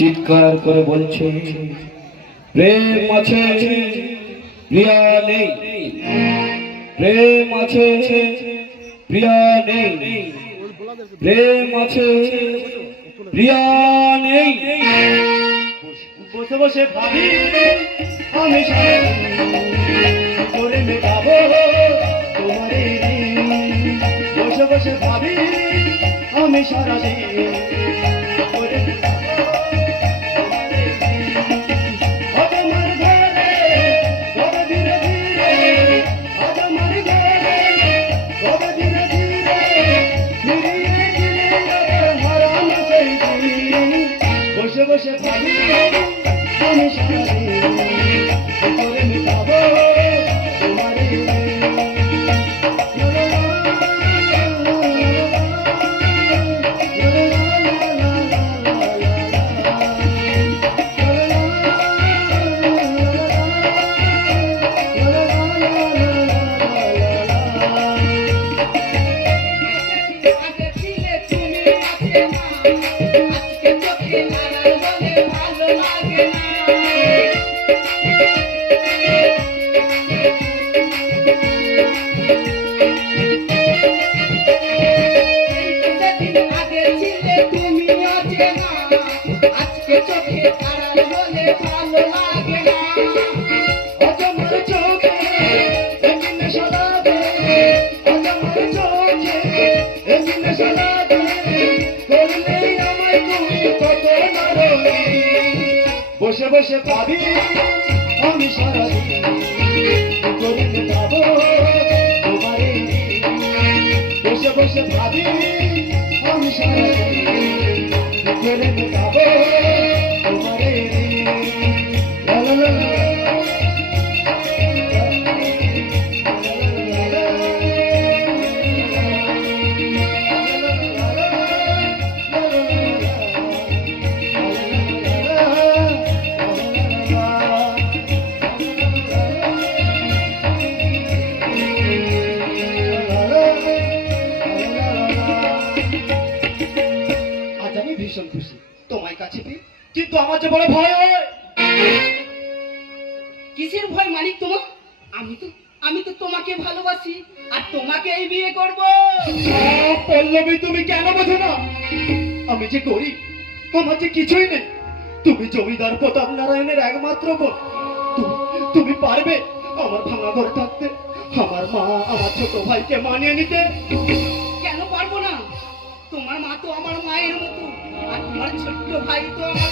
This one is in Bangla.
চিৎকার করে বলছে, প্রেম আছে প্রিয়া নেই, প্রেম আছে প্রিয়া নেই, প্রেম আছে প্রিয়া নেই। বসে বসে ভাবি আমি করে মেটাবো তোমার বসে বসে ভাবি আমি সারাদিন করে বসে বসে ভাবি আমি সারাদিন করে মেটাবো তোমার চোখে আড়াল হলে ভালো লাগে না। অজমর চোখে এমনি সালাবে, অজমর চোখে এমনি সালাবে, করলে আমায় তুমি কত নরকে। বসে বসে ভাবি আমি সারাদিন করে মেটাবো তোমারে। বসে বসে ভাবি আমি সারাদিন করে মেটাবো তোমারে। লা লা লা লা। আজ আমি ভীষণ খুশি তোমার কাছে পেয়ে, কিন্তু আমার যে বড় ভয় হয়। কিসের ভয় মানিক তোমার? আমি তো তোমাকে ভালোবাসি আর তোমাকেই বিয়ে করব। পল্লবী, তুমি কেন বোঝো না? আমি যে গরিব, আমার যে কিছুই নেই। তুমি জমিদার প্রতাপ নারায়ণের একমাত্র বোন। তুমি পারবে আমার ভাঙা ঘরে থাকতে, আমার মা আমার ছোট ভাইকে মানিয়ে নিতে? কেন পারবো না? তোমার মা তো আমার মায়ের মতো আর তোমার ছোট্ট ভাই তো আমার